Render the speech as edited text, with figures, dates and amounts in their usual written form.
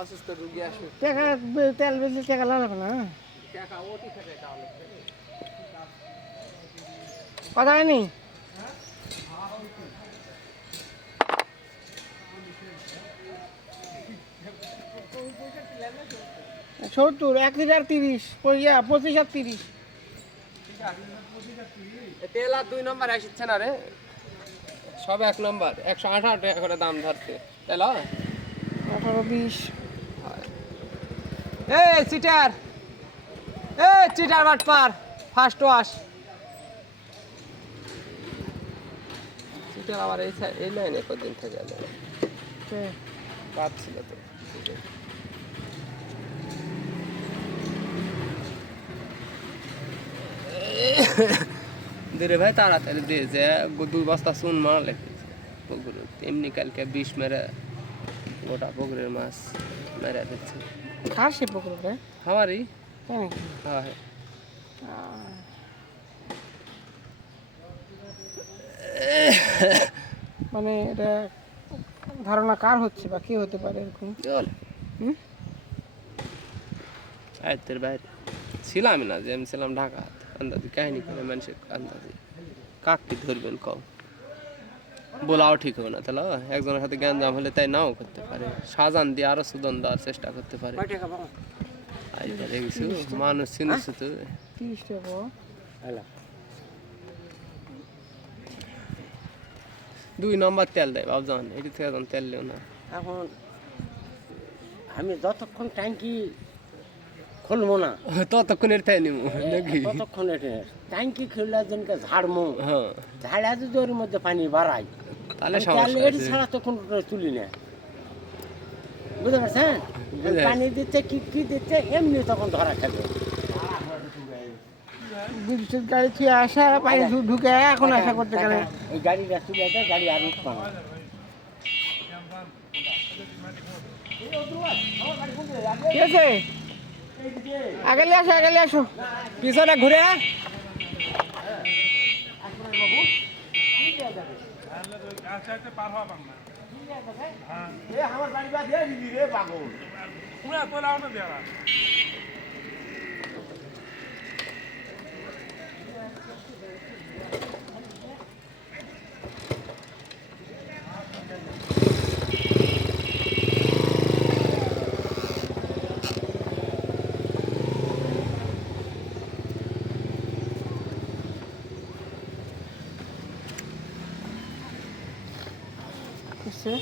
অসুস্থ রুগী আসবে টাকা তেল বেশি টাকা লাগবে না টাকা ওটি থেকে তাহলে কথা হয়নি সত্তর 1 লিটার 30 25 আর 30 তেল আর 2 নম্বর আসছে না রে সব 1 নম্বর 118 টাকা করে দাম ধরছে তেল 18 20 এই চিটার বাটপার ফার্স্ট ওয়াশ চিটার আবার এই লাইনে কতদিন থেকে গেল পাচ্ছিল তো দে রে ভাই তাড়াতাড়ি দে যে 2 বস্তা চুন মারলে পুকুর এমনি কালকে 20 মেরে গোটা পুকুরের মাছ মেরে দিচ্ছে কার সে পুকুরে আমারই তাই নাকি হ্যাঁ মানে এটা ধারণা কার হচ্ছে বা কি হতে পারে এরকম চল আয়তের বাইরে ছিলাম না যে আমি ছিলাম ঢাকা আন্দাজি কাহিনী করে মানুষের আন্দাজি কাকটি ধরবেন কম বলাও ঠিক হবে না তাহলে একজনের সাথে জ্ঞানজাম হলে তাই নাও করতে পারে সাজান দিয়ে আরো সুদন দেওয়ার চেষ্টা করতে পারে মানুষ চিনিস তো 30 টাকা 2 নম্বর তেল দেয় বাবজান এটি থেকে তেল লেও না এখন আমি যতক্ষণ ট্যাঙ্কি খুলবো না ততক্ষণের তাই নিব নাকি ততক্ষণ ট্যাঙ্কি খুললে যেনকে ঝাড়মো হ্যাঁ ঝাড়া যদি ওর মধ্যে পানি বাড়াই তাহলে সমস্যা এটি ছাড়া তো কোনো তুলি না বুঝতে পারছেন পানি দিচ্ছে কি দিচ্ছে এমনি তখন ধরা খাবে বিদ্যুৎ গাড়ি থেকে আসা পানি ঢুকে এখন আশা করতে গেলে এই গাড়িটা তুলে দেয় গাড়ি আর উঠবে না ঠিক আছে আগে আসো পিছনে ঘুরে আমার গাড়ি বা দিয়ে দিবি রে পাগল বুঝছে